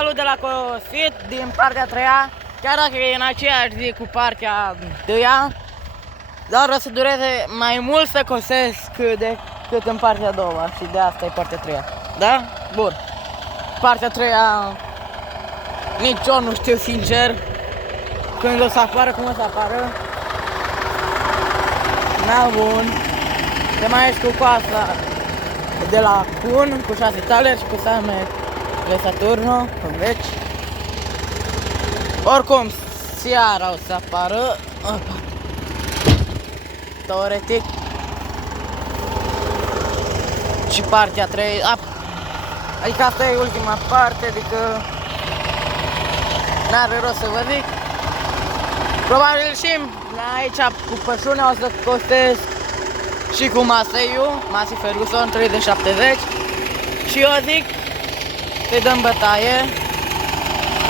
Salut de la Cosit din partea a treia, chiar dacă e în aceeași zi cu partea a doua, dar o să dureze mai mult să cosesc decât în partea a doua și de asta e partea a treia. Da? Bun. Partea a treia nici eu nu știu sincer când o să apară, cum o să apară. Na, bun. Te mai ești cu coasa de la Kun, cu 6 taleri și cu Same de Saturno, cum vezi. Oricum, seara o să apară, teoretic, și partea a treia, adică asta e ultima parte, adică n-are rost să vă zic. Probabil și aici cu pășunea o să costesc și cu Massey Ferguson 3070 și eu zic să-i dăm bătaie.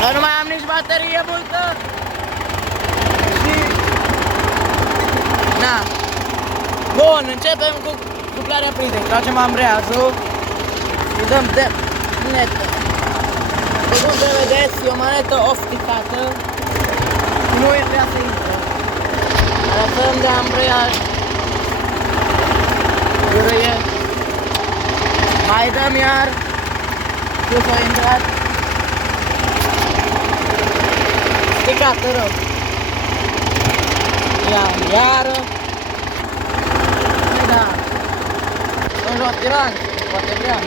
Dar nu mai am nici baterie multă. Și... na. Bun, începem cu cuplarea prinse. Tragem ambreiajul. Îi dăm de netă. După cum vedeți, e o manetă ofticată. Nu e vrea să intre. Lăsăm de ambreiaj. Gârâie. Mai dăm iar. Tu s-a intrat. Sticată rău. Iară. Da. În jos tiran, poate vrea.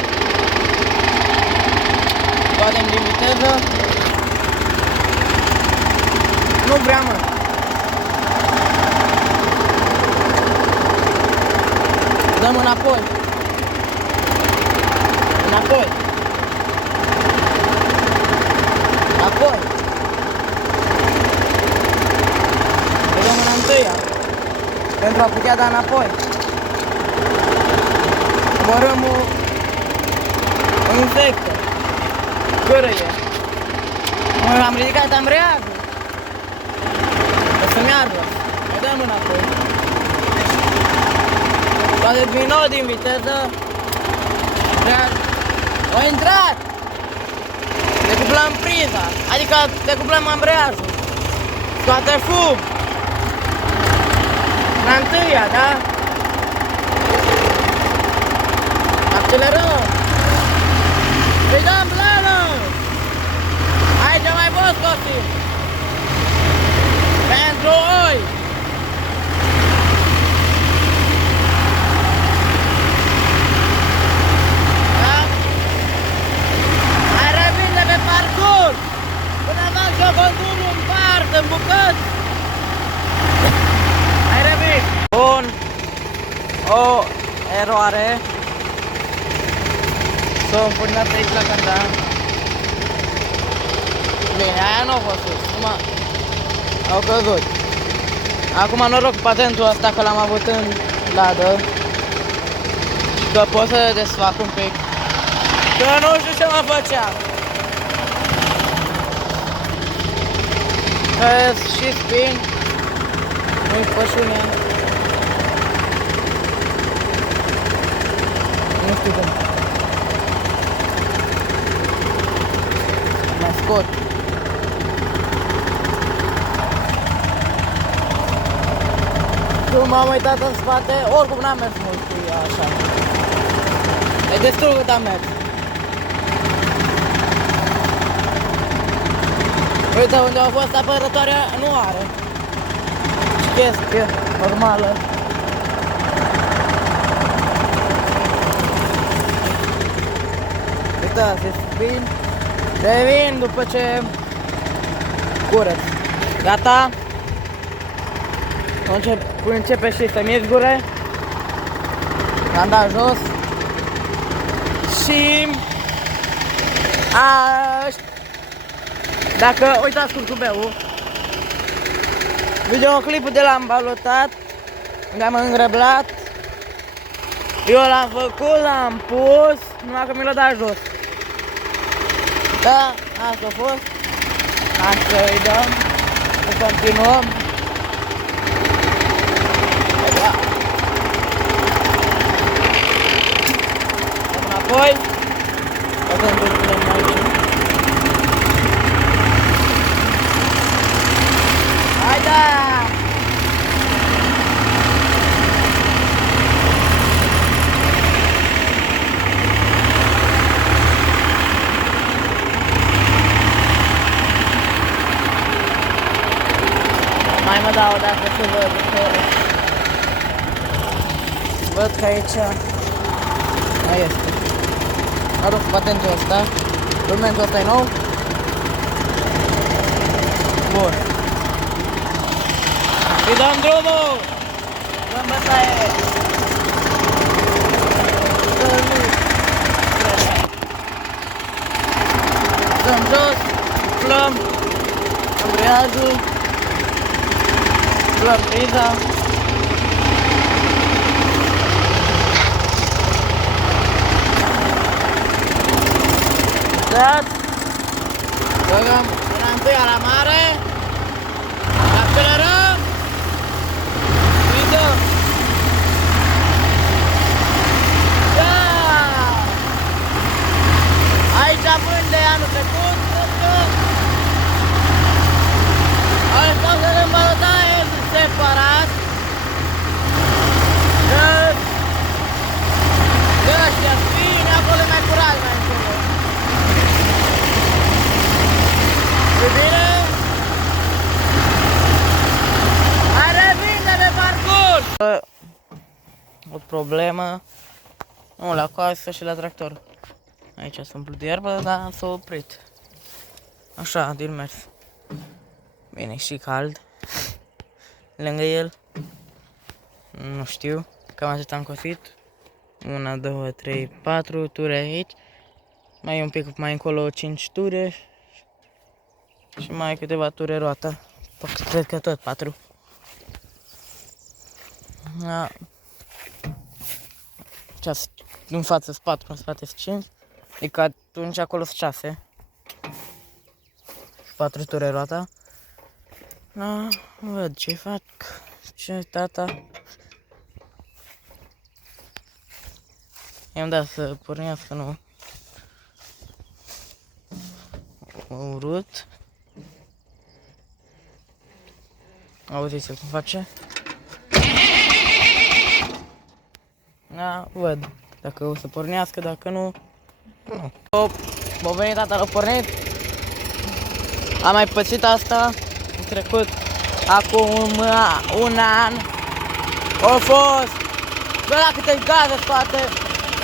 Scoatem din viteză. Nu vrea, mă. Dăm înapoi. Înapoi. Apoi. Vedem în întâia. Pentru a putea da înapoi. Coborâm în sectă. Cărăie. Am ridicat ambreiajul. O să meargă. Ne dăm înapoi. Scoate din nou din viteză. A intrat! Decuplăm priza, adică decuplăm ambreiajul. Scoate fum. La întâia, da? Accelerăm. Îi dăm plană. Aici mai pot scoți. Pentru oi. Consumul în parte, în bucăți. Hai răbit. Bun. O eroare. S-o împurnat aici la cânta. Bine, aia nu a fost sus. Numai au căzut. Acum noroc cu patentul ăsta că l-am avut în ladă. Că pot să desfac un pic. Că nu știu ce mă făcea. Și spin. Nu-i pășunea. Nu știu cum. Mai scot. Când m-am uitat în spate, oricum n-am mers mult cu ea așa. E destul cât am mers. Uite unde a fost apărătoarea, nu are. Chestie normală. Uitați, se spin. Revin după ce curăț. Gata. Începe și să miez gure. L-am dat jos. Și... dacă uitați curcubeul, videoclipul de l-am balotat, unde am îngreblat, eu l-am făcut, l-am pus, numai că mi l-a dat jos. Da, asta a fost. Asta îi dăm, să continuăm. Da. Dăm înapoi. O să întâmplăm aici. Mai mă dau dacă se văd. Văd că aici mai este. Mă rog, patentul ăsta. Rulmentul ăsta e nou. Bun. Și dăm drumul! Dăm bătaie! Dăm jos, umflăm ambreiajul, umflăm priza. Băgăm până întâia la mare, accelerăm și dăm. Da! Aici având de anul trecut, cred că ăsta să le îmbălătaie separat. Că ăștia spini, acolo e mai curat mai încolo. E bine? Mai revine pe parcurs! O problemă, nu, la coasă și la tractor. Aici s-a umplut de iarbă, dar s-a oprit. Așa, din mers. Bine, și cald. Lângă el. Nu știu, cam atât am cosit. 1, 2, 3, 4 ture aici. Mai un pic mai încolo 5 ture. Și mai câteva ture roata. Cred că tot 4. Da. În față sunt 4, în spate sunt 5. Adică atunci acolo sunt 6. 4 ture roata. Da, văd ce fac. Ce tata. I-am dat să pornească, nu. Urât. Auziți-l cum face? Da, văd. Dacă o să pornească, dacă nu, nu. O venit tata, l-a pornit. Am mai pățit asta în trecut. Acum un an. A fost. Bă, la câte gaze scoate.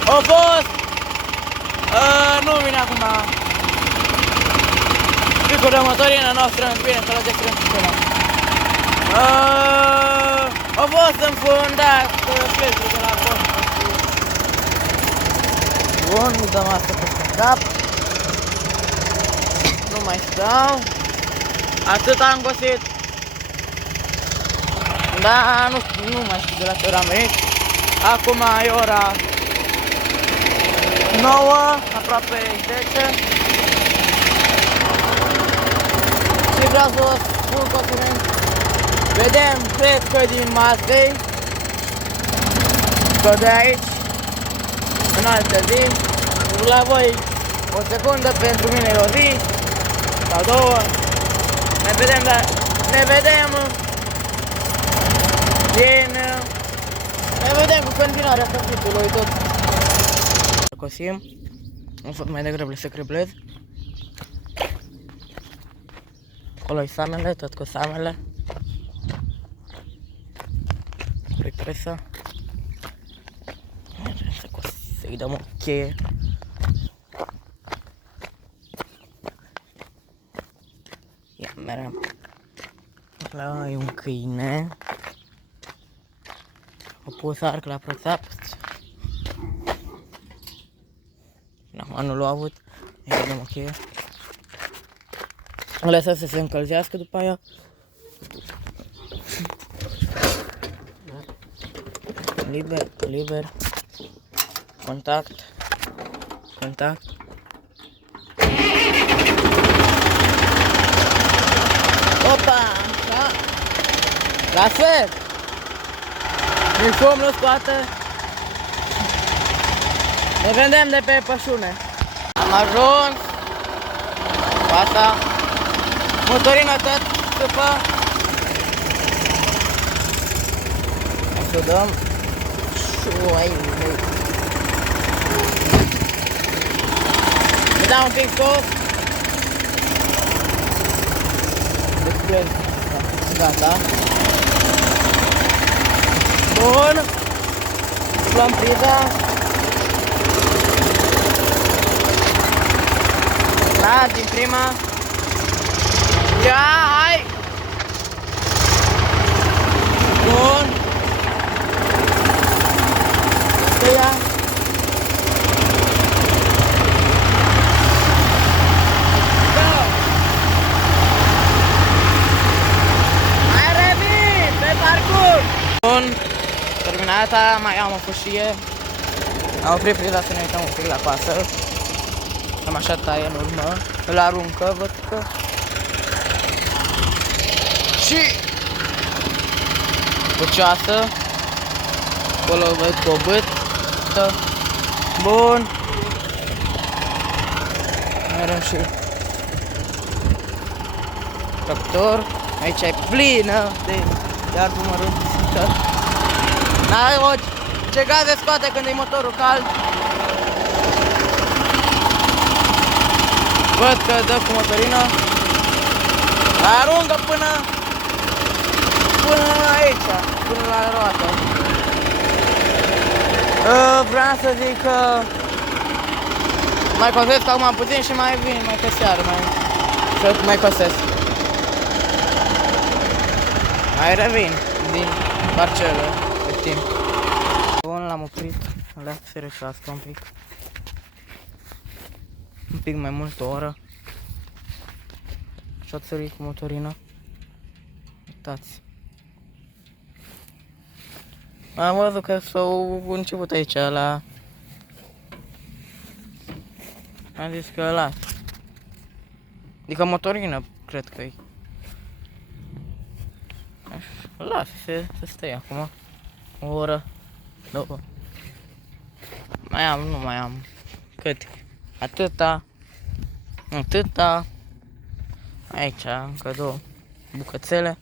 A fost. Nu vine acum. Picul de motorină noastră, bine, să-l destrâng până. A fost înfundat cu filtrul de la post. Bun, îi dăm asta pe cap. Nu mai stau. Atât am găsit. Da, nu mai știu de la ce ora am venit. Acum e ora 9, aproape 10. Și vreau să vă spun că o să vedem, cred că din Mazei, că de aici, în altă zi, la voi o secundă, pentru mine e o zi, sau două, ne vedem, ne vedem cu continuarea sfârșitului tot. Cosim, nu fac mai degrabă să creblez. Acolo-i samele, tot cu samele. Pe presa. Să-i dăm o cheie. Ia, merem. Ăla e un câine. O pus arc la proțap. Acum nu l-a avut. Îi dăm o cheie. O lăsăm să se încălzească după aia. Liber, liber. Contact. Contact. Opa! Da. La fel! Din fum nu scoate. Ne vedem de pe pășune. Am ajuns. Asta. Motorină tot după. O să dăm. Șuai. Îi dau un pic sus. Desplez. Gata. Bun. Luăm priza. Da, din prima. Ia, hai! Bun. Ia. Mai revin pe parcurs. Bun. Terminata, mai am o fâșie. Am oprit priza să ne uităm un pic la pasă. Cam așa taie în urmă. Îl aruncă, văd că... Și... o ceasă. Acolo văd cu o bâtă. Bun. Merem și... tractor. Aici e plină de iarbă mărunțită. N-ai ochi. Ce gaze scoate când e motorul cald. Văd că dă cu motorină. Aruncă până aici, până la roată. Vreau să zic că mai cosesc acum puțin și mai vin, mai pe seară, mai cosesc. Mai revin din parcelă pe timp. Bun, l-am oprit, le-am să reșească un pic. Un pic mai mult, o oră. Și-o țărit cu motorină. Uitați. Am văzut că s-au început aici la... Am zis că las. Adică motorină, cred că e. Las, se stai acum. O oră, două. Nu mai am. Cât? Atâta. Aici încă două bucățele.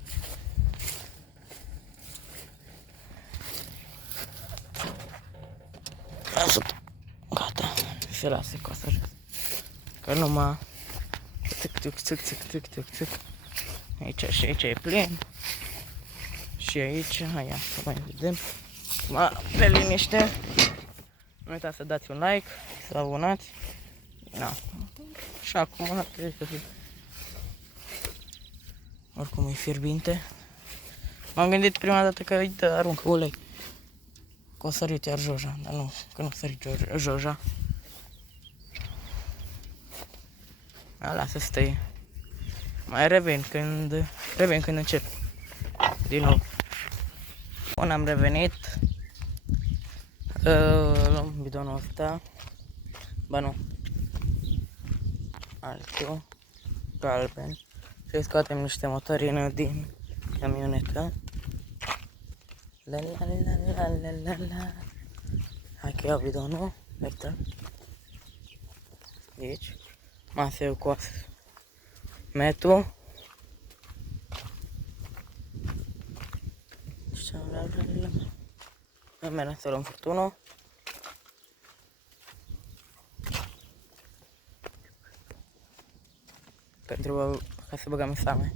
Gata, se lasă cu asta. Că numai țic. Aici și aici e plin. Și aici, hai să mai vedem. Pe liniște. Nu uitați să dați un like, să abonați. Da. Și acum trebuie să fie. Oricum e fierbinte. M-am gândit prima dată că uite, aruncă ulei. Că o sărit iar Joja, dar nu, că nu sărit Joja. Lasă să stai. Mai revin când încep. Din nou. Bun, am revenit. Luăm bidonul ăsta. Ba nu. Altul. Galben. Și scoatem niște motorină din camionetă. La. Hai că iau bidonul. Uite. Aici. Maseu cu metul. Mergem să luăm furtunul. Ca să băgăm same.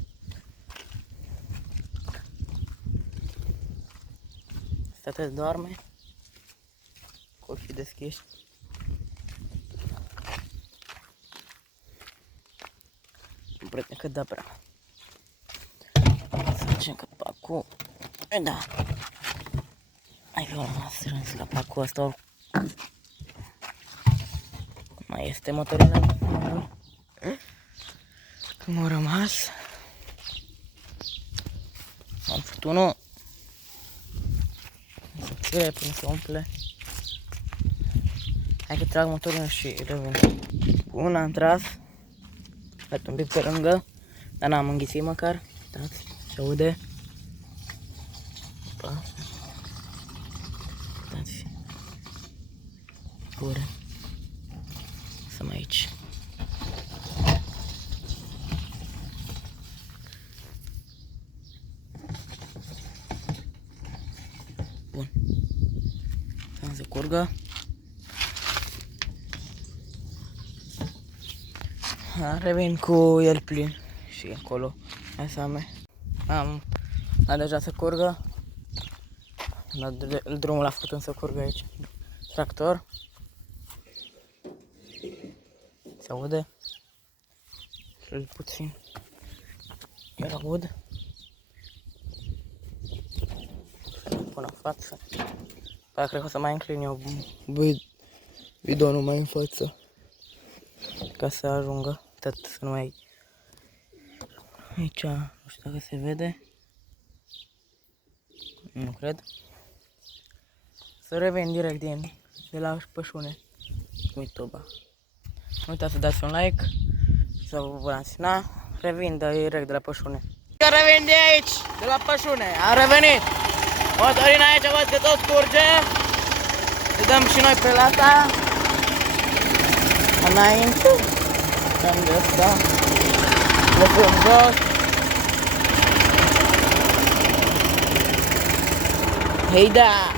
Stăteți doarme. Cu ochii deschiși. Nu prete cât da prea. Să facem capacul. Da. Hai că l-am strâns capacul ăsta. Mai este motorină. Cum a rămas. Am furtunul. Subțire până se umple. Hai că trag motorină și revin. Bun, am tras. Uite un pic pe lângă. Dar n-am înghițit măcar. Uitați, se aude. Opa. Uitați. Gură. Să-mi aici. Bun. Să se curgă. Revin cu el plin și acolo. Hai să ame. Am dat deja să curgă. Am dat drumul a făcut să curgă aici. Tractor. Se aude? Cel puțin. Chiar aud. Până în față. Dar cred că o să mai înclin eu bidonul mai în față. Ca să ajungă. Tot să nu mai... Aici, nu știu dacă se vede. Nu cred. Să revin direct de la pășune cu YouTube. Nu uitați să dați un like și să vă abonați. Na, revin direct de la pășune. Revin de aici, de la pășune. Am revenit. Motorina aici văd că tot curge. Îi dăm și noi pe la asta. Înainte. Dăm de asta. Lăsăm jos. Hei da!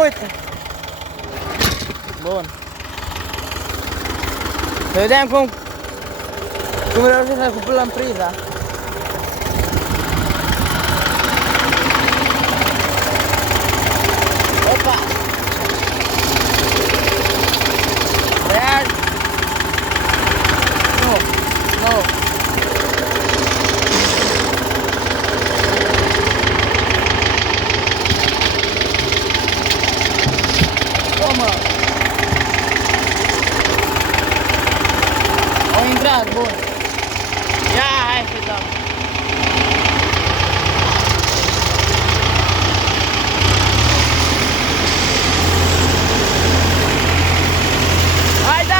Uite! Bun. Să vedem cum reușesc să cuplăm priza. Opa! Real! Nu! Nu! Au intrat, bun. Ia, hai să dăm. Hai da!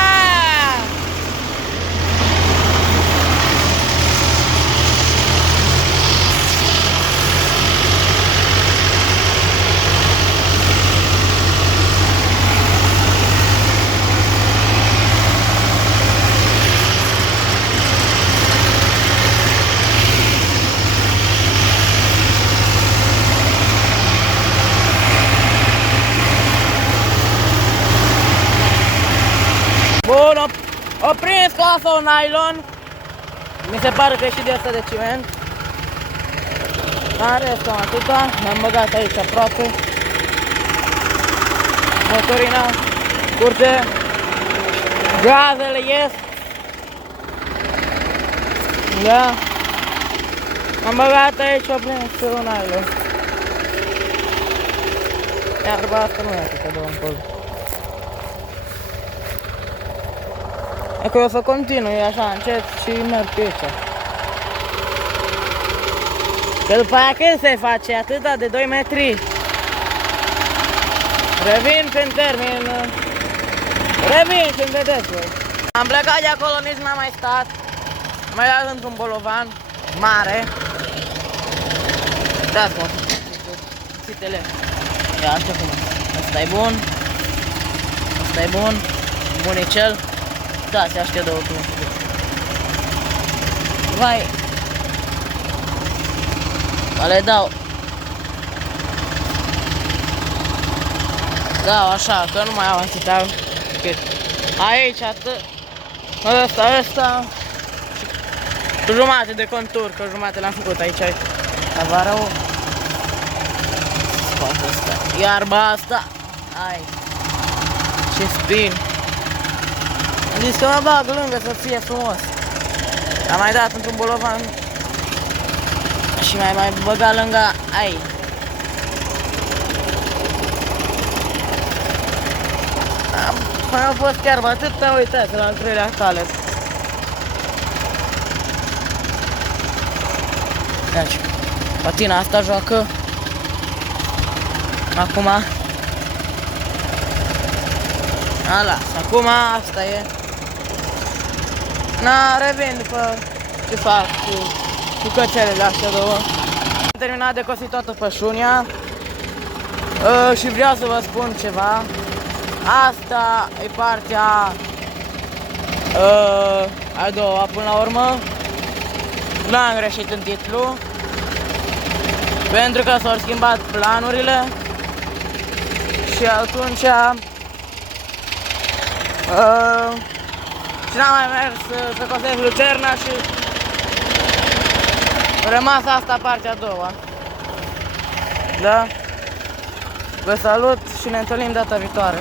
Bun, o prins cu asta un nylon. Mi se pare că e și de asta de ciment. În rest, cam atâta. Ne-am băgat aici aproape. Motorina curge. Gazele ies. Da. Am băgat aici o prins cu un nylon. Iarba asta nu e atât de încolo. E că o să continui așa încet și merg pe aici. Că după aia când se face atâta de 2 metri? Revin când termin. Revin când vedeți voi. Am plecat de acolo, nici n-am mai stat. Am mai dat într-un bolovan mare. Dați-mă țitele. Ia, așa cum e. Asta e bun. Asta e bun. Bunicel. Da, se aștept două cum. Vai. Le dau. Da, așa, că nu mai am atâta. Aici atât. Ăsta. Jumate de contur, că jumate l-am făcut aici. Avară-o. Scoate asta. Iarba asta. Ai. Ce spin. Am zis că mă bag lângă să fie frumos. Am mai dat într-un bolovan și mai băgat lângă ai. Am fost chiar atâta, uitați, la al treilea cale. Deci, patina asta joacă. Acum. Ala, acum asta e. Na, revin după ce fac cu cățelele astea două. Am terminat de cosit toată pășunia și vreau să vă spun ceva. Asta e partea a doua până la urmă. N-am greșit în titlu, pentru că s-au schimbat planurile și atunci și n-am mai mers să cosesc lucerna și rămas asta partea a doua. Da? Vă salut și ne întâlnim data viitoare.